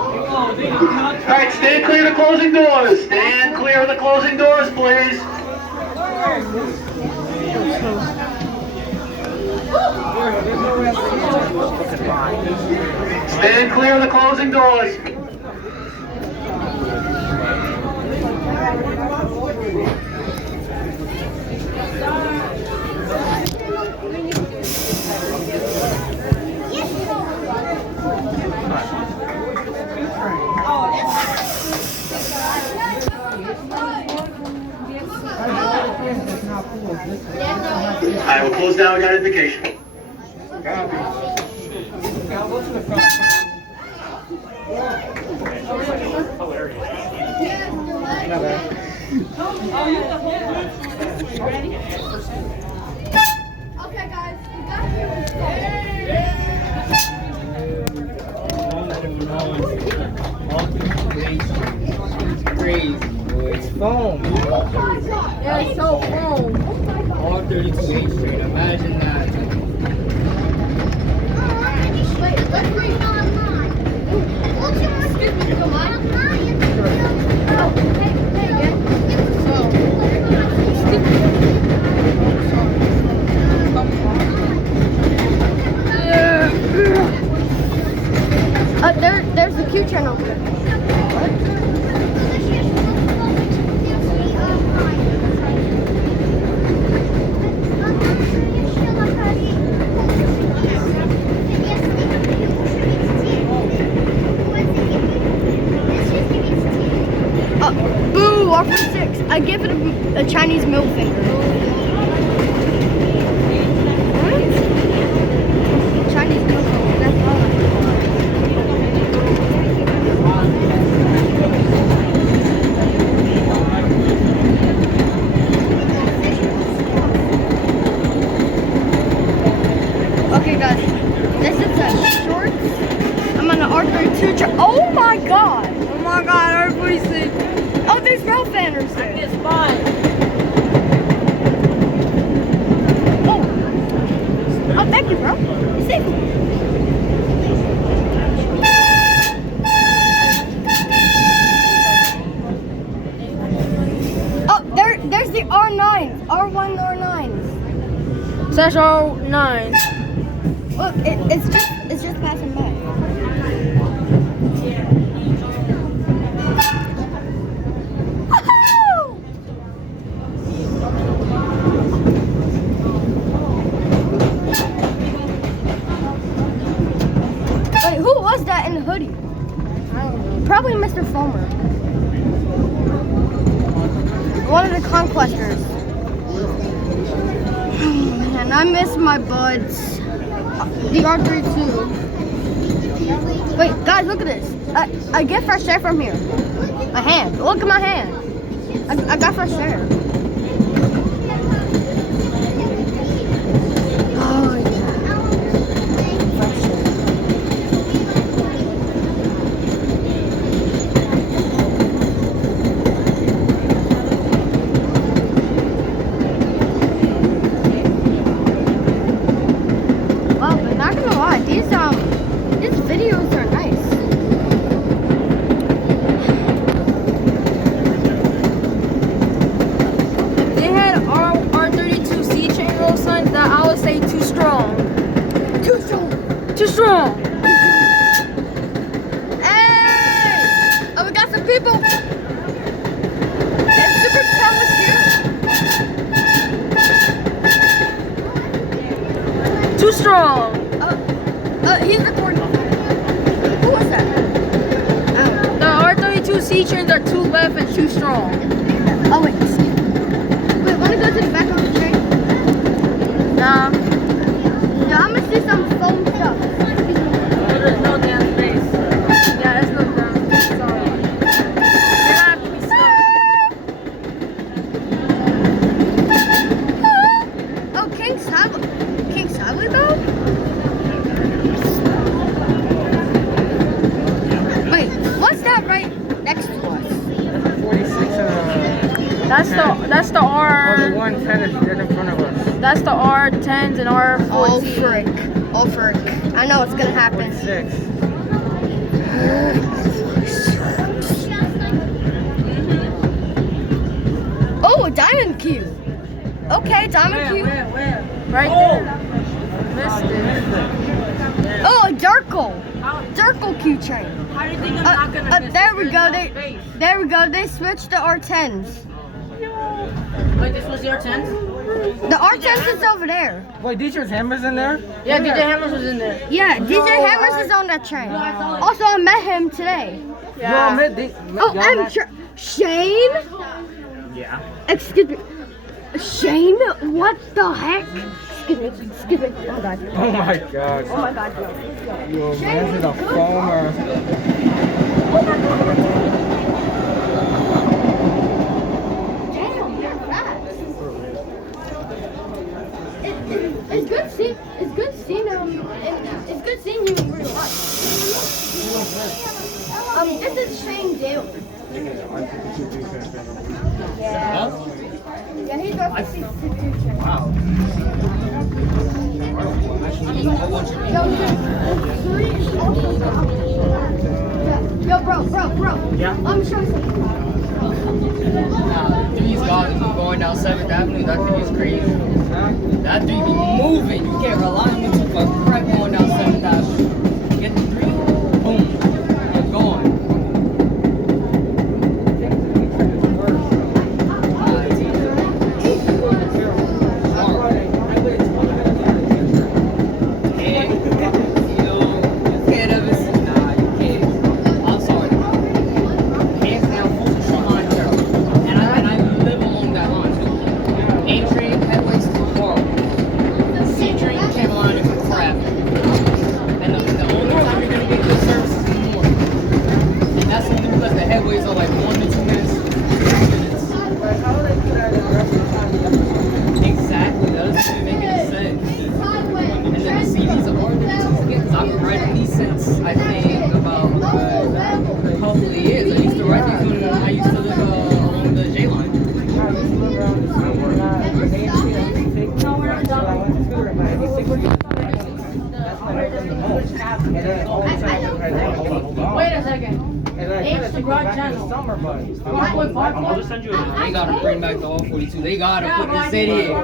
Alright, stand clear of the closing doors. Stand clear of the closing doors, please. Stand clear of the closing doors. Alright, we'll close down. We got indication. Okay, guys. It's crazy. It's foam. Yeah, it's so foam. R32 Train Front. Imagine that. Wait, let's read online. Excuse me, go on. Oh, hey, there's the Q channel. Boo, R46. I give it a Chinese middle finger. What? Chinese middle finger, that's all I Okay, guys, this is a short. I'm on an R32 train. Oh my god! Oh my god, everybody's sick. Oh, there's rail fanners there. It's fun. Oh, thank you, bro. You saved me. Oh, there's the R9s, R1, R9s. Slash 09. Look, it's just passing by. Woohoo! Wait, who was that in the hoodie? Probably Mr. Fulmer. One of the conquestors. Man, I miss my buds. The R32. Wait, guys, look at this. I get fresh air from here. My hand. Look at my hand. I got fresh air. Oh, yeah. Fresh air. Wow, but not gonna lie, these videos are nice. They had R32 C chain roll signs that I would say too strong. Too strong. Too strong. Hey! Oh, we got some people. Is Super Thomas here? Too strong. He's recording. Who was that? The R32 C chains are too left and too strong. Oh, wait. Wait, wanna go to the back of the train? Nah. Yeah, I'm gonna see some foam stuff. There's no damn space. Yeah, there's no damn space. Sorry. They have to be stuck. Oh, King Sadler though? Wait, what's that right next to us? 46 That's the R. Oh, the 110 is right in front of us. That's the R10s and R14. Oh, frick. Oh, frick. I know it's gonna happen. 46. diamond Q. Where? Right there. Missed it. Oh, a Durkle Q train. How do you think I'm not gonna miss There it? we There's go. no They space. there we go. They switched to R10s. Wait, this was your 10? The R10s is over there. Wait, DJ's Hammers in there? Yeah, DJ Hammers was in there. Yeah, DJ Hammers is on that train. Also, I met him today. Yeah. Oh, and Shane. Yeah. Excuse me, Shane. What the heck? Excuse me. Oh my god. Oh my god. Oh my god. Yo, man, this is a foamer. Damn, you're fast. It's good seeing. It's good seeing it's good seeing you in real life. This is Shane Dale. Yeah. Yeah, he's our 52 train. Wow. Yo, bro. Yeah. I'm sure something. These guys are going down 7th Avenue. That thing is crazy. That thing be moving. You can't rely on it for crap going down 7th Avenue. Get the 3, boom, you're gone. Headways are like 1 to 2 minutes. Exactly, that doesn't even make any sense. And then the CDs are hard to again because I've been writing these since I think about a couple of years. I used to write these when I used to live along the J line. Wait a second. Instagram channel. They gotta bring back the all 42. They gotta put this in here.